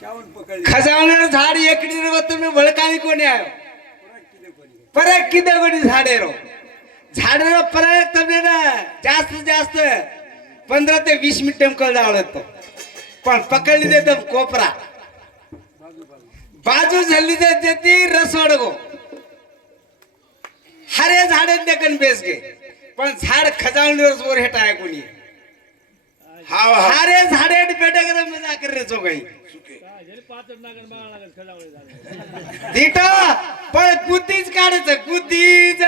खजावणार झाड एकडी रो तुम्ही वळकाली कोणी आहे? परत किती कोणी? झाडे रो? झाडे रो परत तुम्ही ना जास्त जास्त. पंधरा ते वीस मिनिट कळ जावळत पण पकडली देत कोपरा. बाजू झाली तर ती रसवड गो हरे झाडे देखन बेस गे पण झाड खजावणी रस वर हेटा आहे कोणी? हा हा हारे झाडे बेटा कर मजा कर रे चोगाई. दीट पण कुतीच काढायचं कुतीच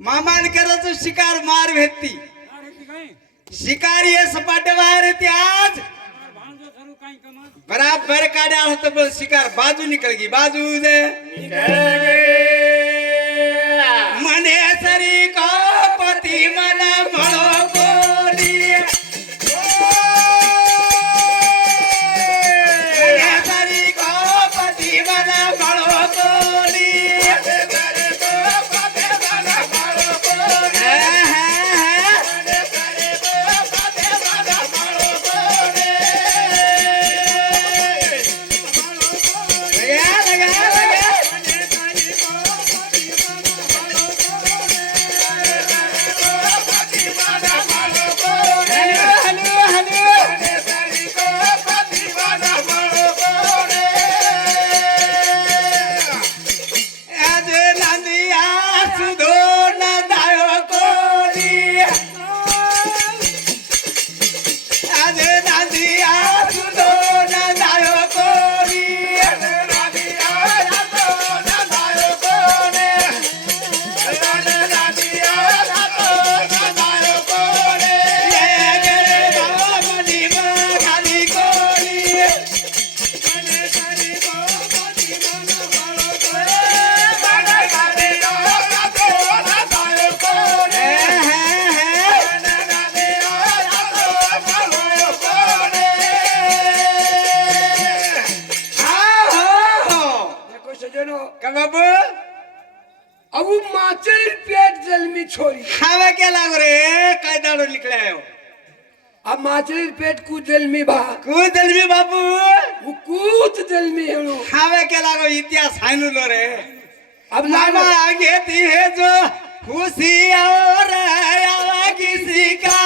मामान करायचं शिकार मार भेटती शिकार ये सपाटे बाहेर येते आज बराबर काढ्या होत पण शिकार बाजू निकल गी बाजू दे मने सरी का पती मला सजनो का बाबू अबू माचल पेट जलमी छोरी। खावा क्या लागो रे काय दाडो निकले हो? अब माचल पेट कु जलमी बा। कू दलमी बाबू वो कूच जलमी हेळू। खावा क्या लागो इतिहास हायनुलो रे। अब लामा आगे थी है जो खुशी और आवा किसी का